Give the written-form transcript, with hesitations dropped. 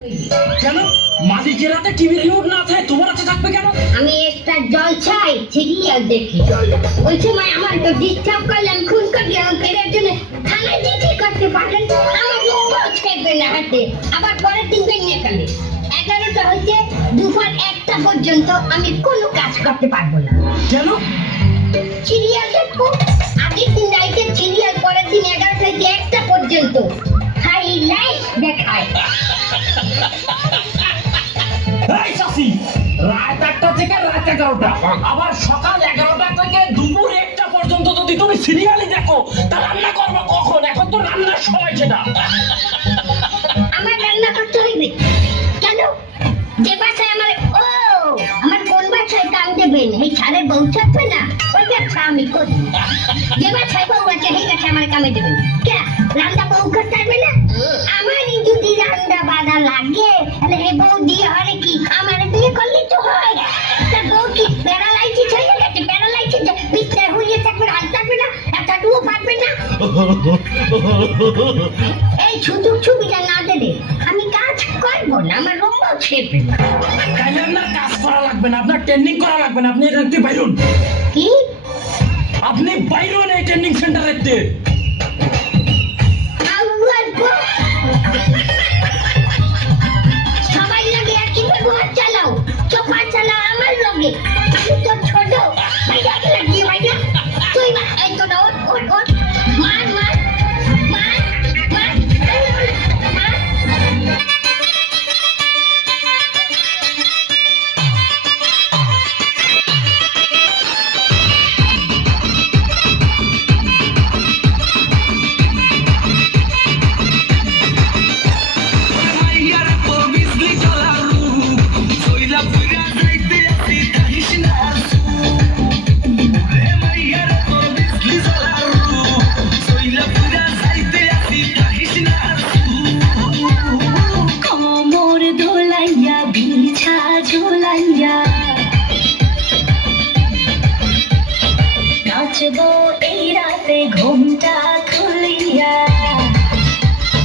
কেন মালিকের হাতে টিভি রিমোট না থাকে তোমার হাতে থাকবে কেন? আমি একটা জলছাই সিরিয়াল দেখি, ওই সময় আমার তো ডিস্টার্ব করলাম, খুন করে আমাকে এর জন্য থানায় চিঠি করতে পারলেন, আমার লোক ছেড়বে না হাতে, আবার পরের দিন নিয়ে ফেলে। 11টা হইতে দুপুর 1টা পর্যন্ত আমি কোনো কাজ করতে পারবো না। কেন? সিরিয়াল দেখবো, আগের দিন রাইতে সিরিয়াল, পরের দিন 11টা থেকে 1টা পর্যন্ত হাইলাইট দেখায়। এই চাচি, রাত 8টা থেকে রাত 11টা, আবার সকাল 11টা থেকে দুপুর 1টা পর্যন্ত যদি তুমি সিরিয়ালই দেখো, তা রান্না করবে কখন? এখন তো রান্নার সময় সেটা। আমার রান্না করতে হইবে কেন? যে বাসায় আমার কোন বাসায় কাম দেবেন, এই ছাড়ে বউ থাকবে না, ওই ব্যবসা আমি করি। যে বাসায় বউ আছে সেই বাসায় আমার কামে দেবেন কে? রান্না বউ করতে পারবে না? আমারই যদি রান্না বাড়া লাগে তাহলে এই বউ দিয়ে হলে কি আমার বিয়ে করলে তো হয়? তার বউ কি প্যারালাইসিস হয়ে গেছে? প্যারালাইসিস বিছানায় হয়ে থাকবে, হাত থাকবে না, একটা টুও পারবে না। এই সুযোগ সুবিধা না দিলে আমি কাজ করবো না, আমার রোগও ছেড়বে না। তাইলে আপনার কাজ করা লাগবে না, আপনার ট্রেনিং করা লাগবে না, আপনি এখান থেকে বাইরুন। কি? আপনি বাইরুন এই ট্রেনিং সেন্টারেতে।